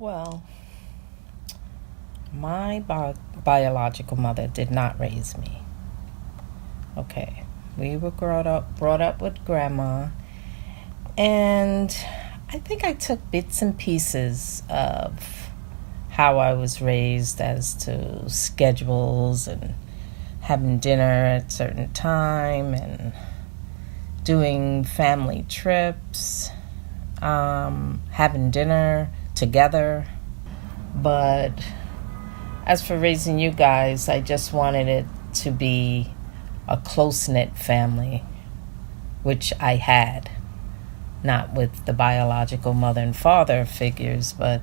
Well, my biological mother did not raise me. Okay, we were brought up with grandma, and I think I took bits and pieces of how I was raised as to schedules and having dinner at a certain time and doing family trips, having dinner together. But as for raising you guys, I just wanted it to be a close-knit family, which I had, not with the biological mother and father figures, but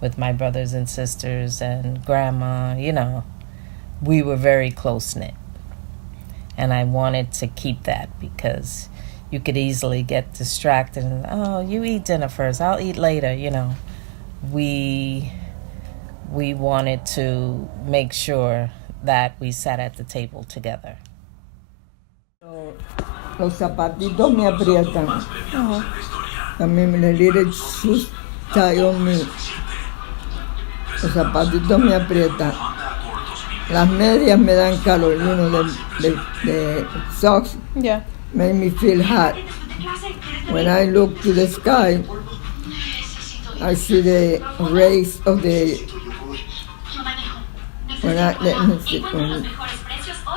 with my brothers and sisters and grandma. We were very close-knit. And I wanted to keep that because you could easily get distracted and, oh, you eat dinner first, I'll eat later. We wanted to make sure that we sat at the table together. Los zapatitos me aprietan. También me little shoes tie on me. Los zapatitos me aprietan. Las medias me dan calor. The socks make me feel hot. When I look to the sky, I see the rays of the. Let me see.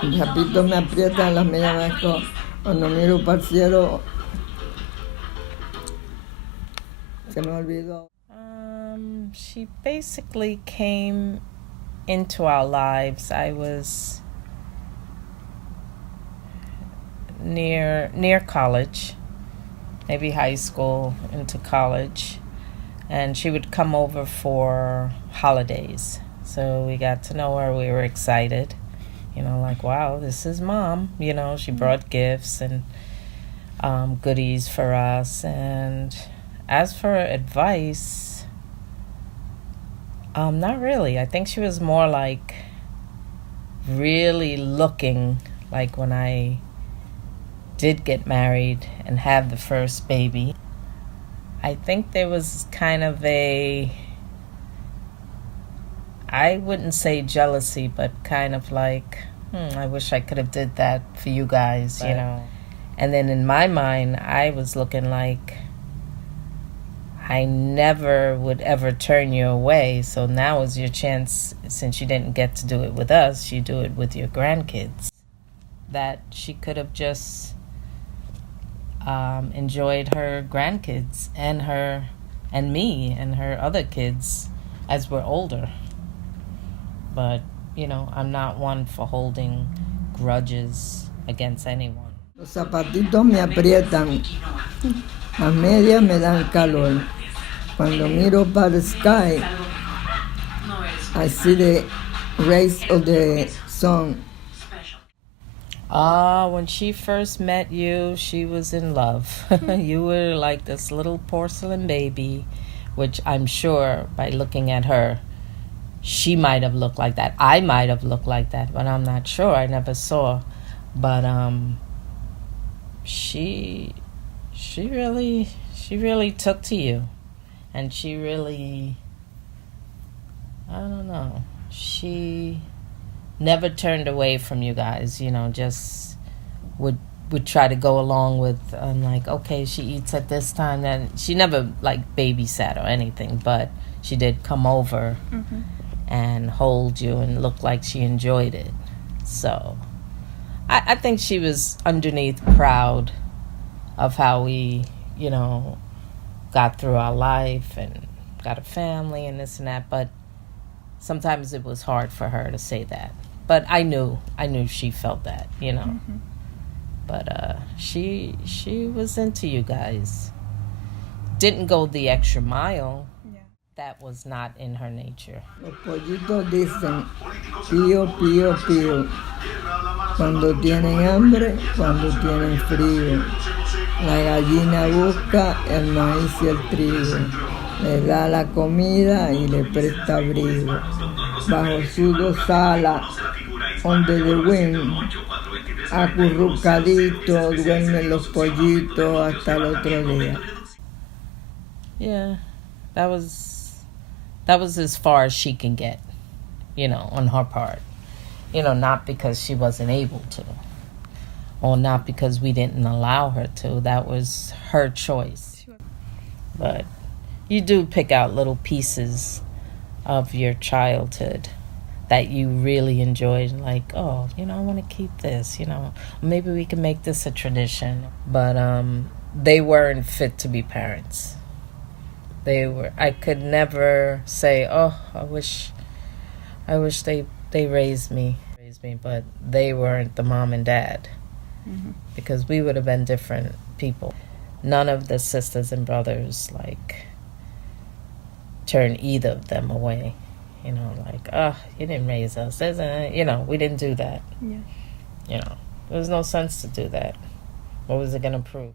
Los zapatos me aprietan, las medias me dan. Cuando miro para el cielo, se me olvidó. She basically came into our lives. I was near college, maybe high school into college, and she would come over for holidays. So we got to know her. We were excited. Like, wow, this is mom. She brought gifts and goodies for us. And as for advice, not really. I think she was more like really looking, like when I did get married and have the first baby. I think there was kind of I wouldn't say jealousy, but kind of like, I wish I could have did that for you guys, And then in my mind, I was looking like I never would ever turn you away. So now is your chance, since you didn't get to do it with us, you do it with your grandkids. That she could have just enjoyed her grandkids and me and her other kids as we're older. But, I'm not one for holding grudges against anyone. Los zapatitos me aprietan. Las medias me dan calor. Cuando miro para the sky, I see the rays of the sun. When she first met you, she was in love. You were like this little porcelain baby, which I'm sure by looking at her, she might have looked like that. I might have looked like that, but I'm not sure. I never saw. But she really took to you. And she really, I don't know, she never turned away from you guys, just would try to go along with, like, okay, she eats at this time. And she never, like, babysat or anything, but she did come over and hold you and look like she enjoyed it. So I think she was underneath proud of how we, got through our life and got a family and this and that. But sometimes it was hard for her to say that. But I knew she felt that, But she was into you guys. Didn't go the extra mile. That was not in her nature. Los pollitos dicen pío, pío, pío. Cuando tienen hambre, cuando tienen frío. La gallina busca el maíz y el trigo. Le da la comida y le presta abrigo. Bajo su dos alas, donde the wind, acurrucadito, duermen los pollitos hasta el otro día. Yeah, that that was as far as she can get, on her part. Not because she wasn't able to, or not because we didn't allow her to. That was her choice. But you do pick out little pieces of your childhood that you really enjoyed, like, oh, I want to keep this, maybe we can make this a tradition. But they weren't fit to be parents. I could never say, oh, I wish they raised me, but they weren't the mom and dad, because we would have been different people. None of the sisters and brothers turn either of them away. Oh, you didn't raise us. We didn't do that. Yeah. There was no sense to do that. What was it going to prove?